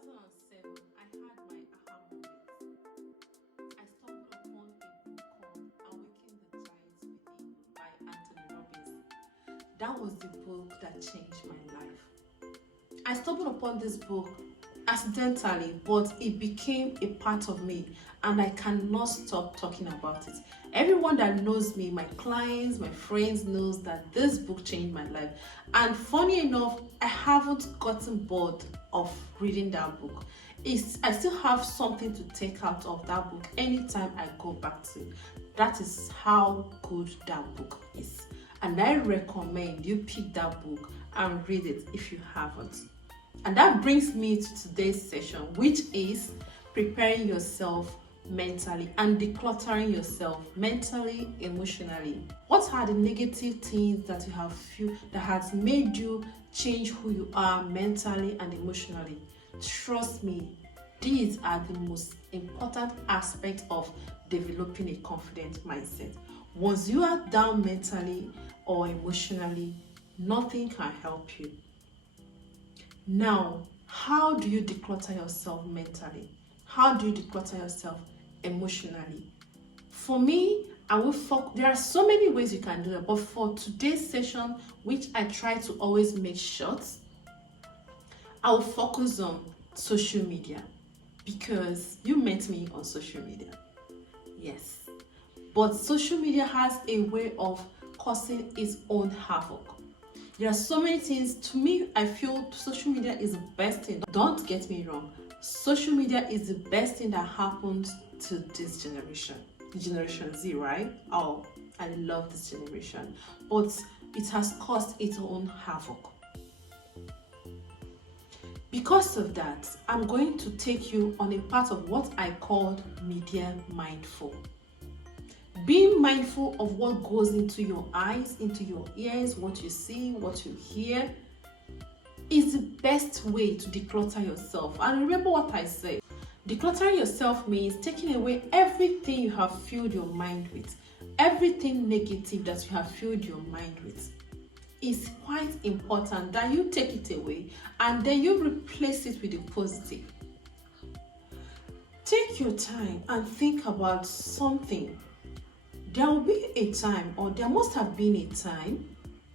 2007, I had my aha moment. I stumbled upon a book called Awaken the Giants Within by Anthony Robbins. That was the book that changed my life. I stumbled upon this book accidentally, but it became a part of me and I cannot stop talking about it. Everyone that knows me, my clients, my friends knows that this book changed my life. And funny enough, I haven't gotten bored of reading that book. I still have something to take out of that book anytime I go back to it. That is how good that book is. And I recommend you pick that book and read it if you haven't. And that brings me to today's session, which is preparing yourself mentally and decluttering yourself mentally, emotionally. What are the negative things that you have feel that has made you change who you are mentally and emotionally? Trust me, these are the most important aspects of developing a confident mindset. Once you are down mentally or emotionally, nothing can help you. Now, how do you declutter yourself mentally? How do you declutter yourself emotionally? For me, there are so many ways you can do it, but for today's session, which I try to always make short, I will focus on social media because you met me on social media. Yes, but social media has a way of causing its own havoc. There are so many things. To me, I feel social media is the best thing. Don't get me wrong. Social media is the best thing that happened to this generation. Generation Z, right? Oh, I love this generation. But it has caused its own havoc. Because of that, I'm going to take you on a part of what I called media mindful. Being mindful of what goes into your eyes, into your ears, what you see, what you hear, is the best way to declutter yourself. And remember what I said. Decluttering yourself means taking away everything you have filled your mind with, everything negative that you have filled your mind with. It's quite important that you take it away and then you replace it with the positive. Take your time and think about something. There will be a time, or there must have been a time,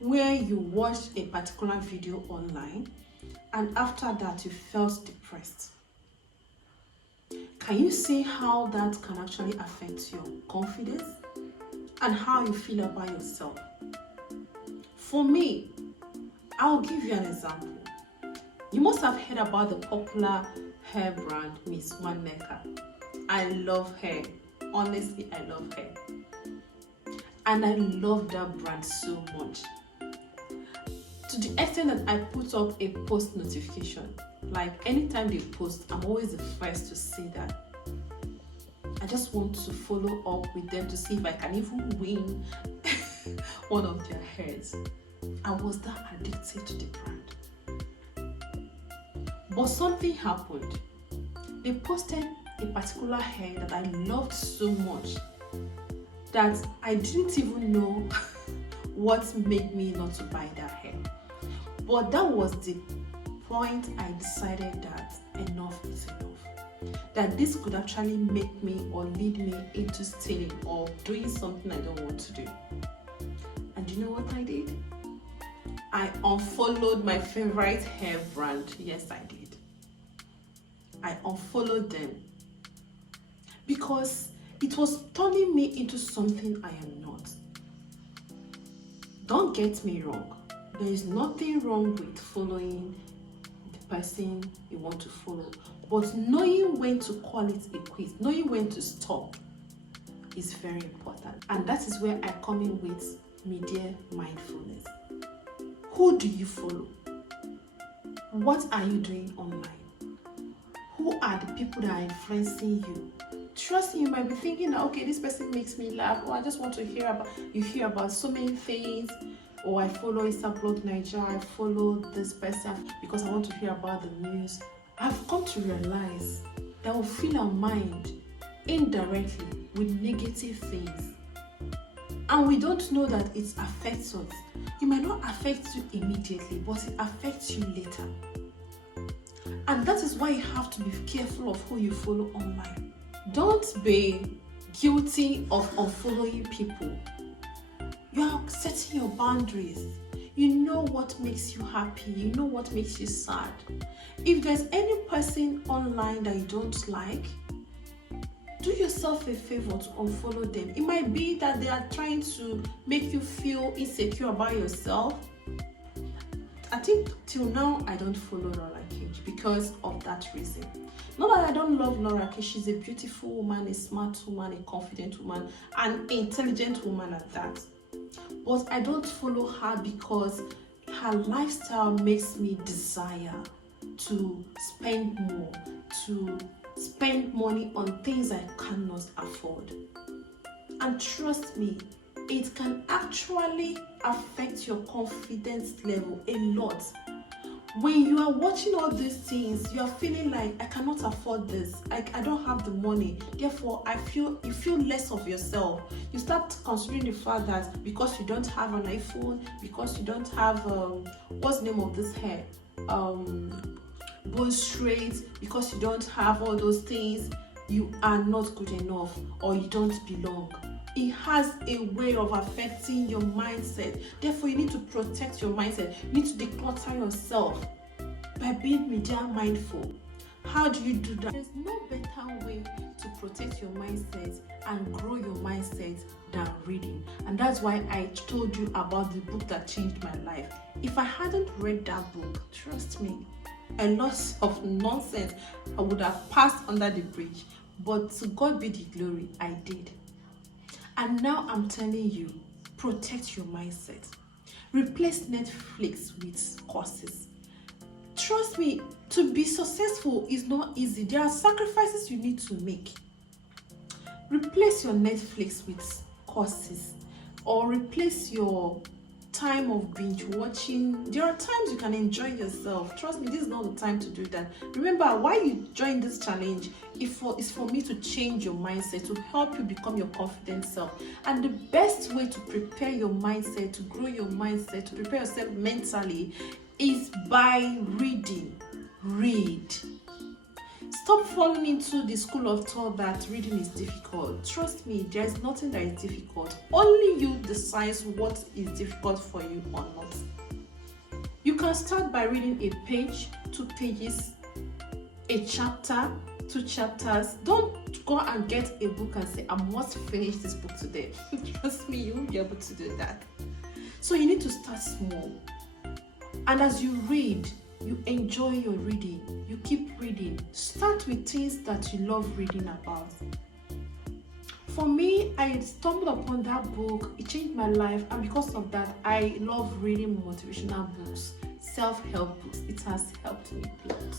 where you watched a particular video online and after that you felt depressed. Can you see how that can actually affect your confidence and how you feel about yourself? For me, I'll give you an example. You must have heard about the popular hair brand Miss Waneka. I love hair. Honestly, I love hair. And I love that brand so much. To the extent that I put up a post notification. Like anytime they post, I'm always the first to see that. I just want to follow up with them to see if I can even win one of their hairs. I was that addicted to the brand. But something happened. They posted a particular hair that I loved so much that I didn't even know what made me not to buy that hair. But that was the point I decided that enough is enough. That this could actually make me or lead me into stealing or doing something I don't want to do. And you know what I did? I unfollowed my favorite hair brand. Yes, I did. I unfollowed them because it was turning me into something I am not. Don't get me wrong. There is nothing wrong with following the person you want to follow. But knowing when to call it a quit, knowing when to stop is very important. And that is where I come in with media mindfulness. Who do you follow? What are you doing online? Who are the people that are influencing you? Trust me, you might be thinking, okay, this person makes me laugh, or I just want to hear about so many things, or I follow Instablog Nigeria, I follow this person because I want to hear about the news. I've come to realize that we fill our mind indirectly with negative things, and we don't know that it affects us. It might not affect you immediately, but it affects you later. And that is why you have to be careful of who you follow online. Don't be guilty of unfollowing people. You are setting your boundaries. You know what makes you happy. You know what makes you sad. If there's any person online that you don't like, do yourself a favor to unfollow them. It might be that they are trying to make you feel insecure about yourself. I think till now I don't follow Laura Cage because of that reason. Not that I don't love Laura Cage. She's a beautiful woman, a smart woman, a confident woman, an intelligent woman at that. But I don't follow her because her lifestyle makes me desire to spend more, to spend money on things I cannot afford. And trust me, it can actually affect your confidence level a lot. When you are watching all these things, you are feeling like, I cannot afford this, I don't have the money, therefore you feel less of yourself. You start considering the fact that because you don't have an iPhone, because you don't have what's the name of this hair, bone straight, because you don't have all those things, you are not good enough or you don't belong. It has a way of affecting your mindset. Therefore, you need to protect your mindset. You need to declutter yourself by being media mindful. How do you do that? There's no better way to protect your mindset and grow your mindset than reading. And that's why I told you about the book that changed my life. If I hadn't read that book, trust me, a lot of nonsense I would have passed under the bridge. But to God be the glory, I did. And now I'm telling you, protect your mindset. Replace Netflix with courses. Trust me, to be successful is not easy. There are sacrifices you need to make. Replace your Netflix with courses, or replace your time of binge watching. There are times you can enjoy yourself. Trust me, this is not the time to do that. Remember, why you join this challenge is for me to change your mindset, to help you become your confident self. And the best way to prepare your mindset, to grow your mindset, to prepare yourself mentally is by reading. Read. Stop falling into the school of thought that reading is difficult. Trust me, there is nothing that is difficult. Only you decide what is difficult for you or not. You can start by reading a page, 2 pages, a chapter, 2 chapters. Don't go and get a book and say, I must finish this book today. Trust me, you won't be able to do that. So you need to start small. And as you read, you enjoy your reading, you keep reading. Start with things that you love reading about. For me, I stumbled upon that book, it changed my life, and because of that, I love reading motivational books, self-help books. It has helped me a lot.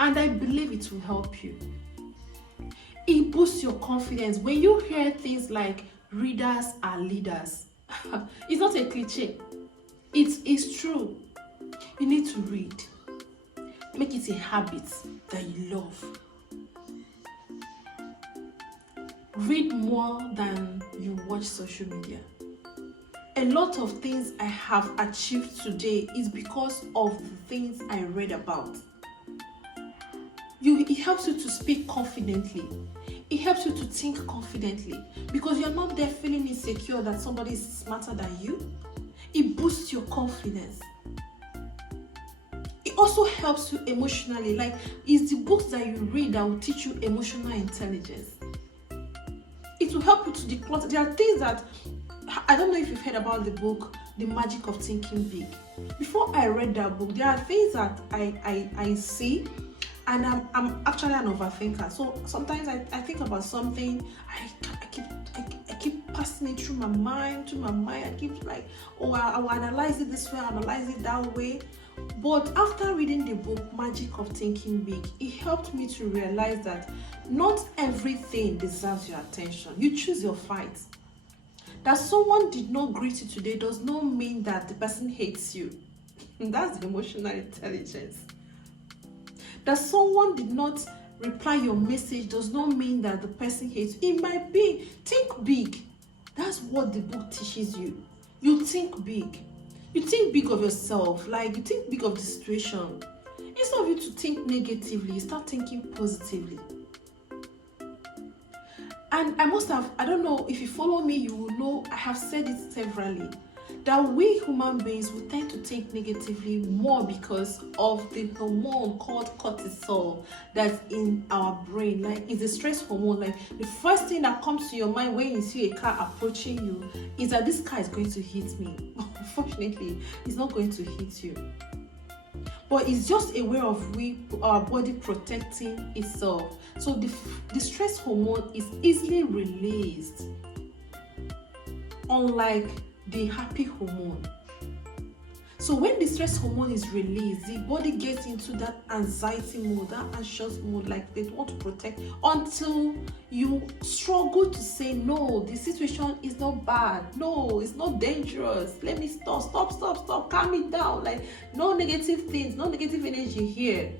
And I believe it will help you. It boosts your confidence. When you hear things like readers are leaders, it's not a cliche. It is true. You need to read. Make it a habit that you love. Read more than you watch social media. A lot of things I have achieved today is because of the things I read about. It helps you to speak confidently. It helps you to think confidently because you're not there feeling insecure that somebody is smarter than you. It boosts your confidence. It also helps you emotionally. Like, it's the books that you read that will teach you emotional intelligence. It will help you to declutter. There are things that, I don't know if you've heard about the book, The Magic of Thinking Big. Before I read that book, there are things that I see, and I'm actually an overthinker. So sometimes I think about something, I keep passing it through my mind. I keep like, oh, I will analyze it this way, I'll analyze it that way. But after reading the book, Magic of Thinking Big, it helped me to realize that not everything deserves your attention. You choose your fight. That someone did not greet you today does not mean that the person hates you. That's emotional intelligence. That someone did not reply your message does not mean that the person hates you. It might be. Think big. That's what the book teaches you. You think big. You think big of yourself. Like, you think big of the situation. Instead of you to think negatively, you start thinking positively. And I don't know, if you follow me, you will know I have said it severally, that we human beings will tend to think negatively more because of the hormone called cortisol that's in our brain. Like, it's a stress hormone. Like, the first thing that comes to your mind when you see a car approaching you is that this car is going to hit me. Unfortunately, it's not going to hit you. But it's just a way of our body protecting itself. So the stress hormone is easily released, unlike the happy hormone. So when the stress hormone is released, the body gets into that anxiety mode, that anxious mode, like they want to protect, until you struggle to say, no, the situation is not bad. No, it's not dangerous. Let me stop, calm it down. Like, no negative things, no negative energy here.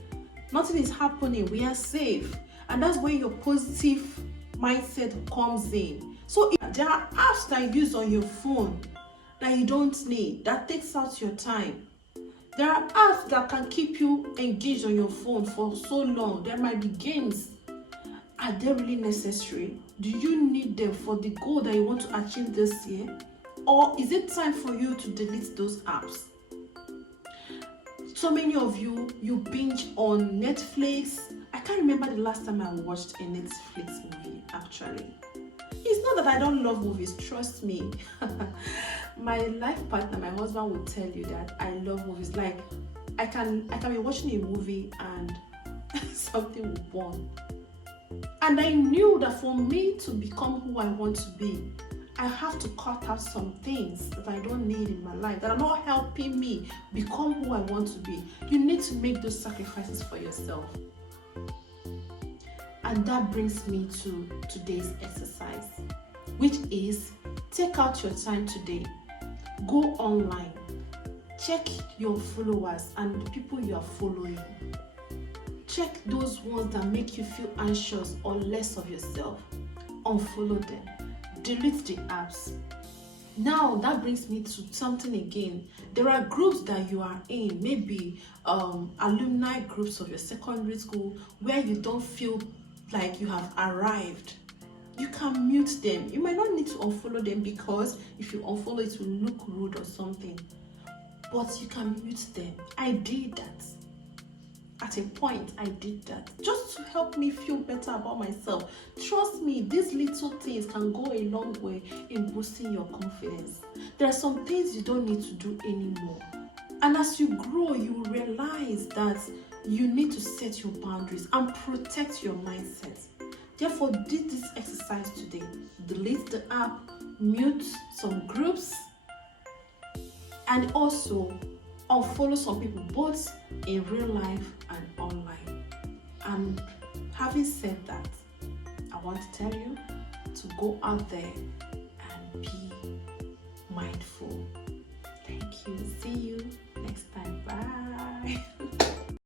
Nothing is happening. We are safe. And that's where your positive mindset comes in. So there are apps that you use on your phone that you don't need, that takes out your time. There are apps that can keep you engaged on your phone for so long. There might be games. Are they really necessary? Do you need them for the goal that you want to achieve this year? Or is it time for you to delete those apps? So many of you binge on Netflix. I can't remember the last time I watched a Netflix movie, actually. It's not that I don't love movies, trust me. My life partner, my husband, will tell you that I love movies. Like, I can be watching a movie and something will burn. And I knew that for me to become who I want to be, I have to cut out some things that I don't need in my life, that are not helping me become who I want to be. You need to make those sacrifices for yourself. And that brings me to today's exercise, which is take out your time today. Go online. Check your followers and the people you are following. Check those ones that make you feel anxious or less of yourself. Unfollow them. Delete the apps. Now that brings me to something again. There are groups that you are in, maybe alumni groups of your secondary school, where you don't feel like you have arrived. You can mute them. You might not need to unfollow them, because if you unfollow, it will look rude or something. But you can mute them. I did that. At a point, I did that just to help me feel better about myself. Trust me, these little things can go a long way in boosting your confidence. There are some things you don't need to do anymore. And as you grow, you will realize that you need to set your boundaries and protect your mindset. Therefore, do this exercise today. Delete the app, mute some groups, and also unfollow some people, both in real life and online. And having said that, I want to tell you to go out there and be mindful. Thank you. See you next time.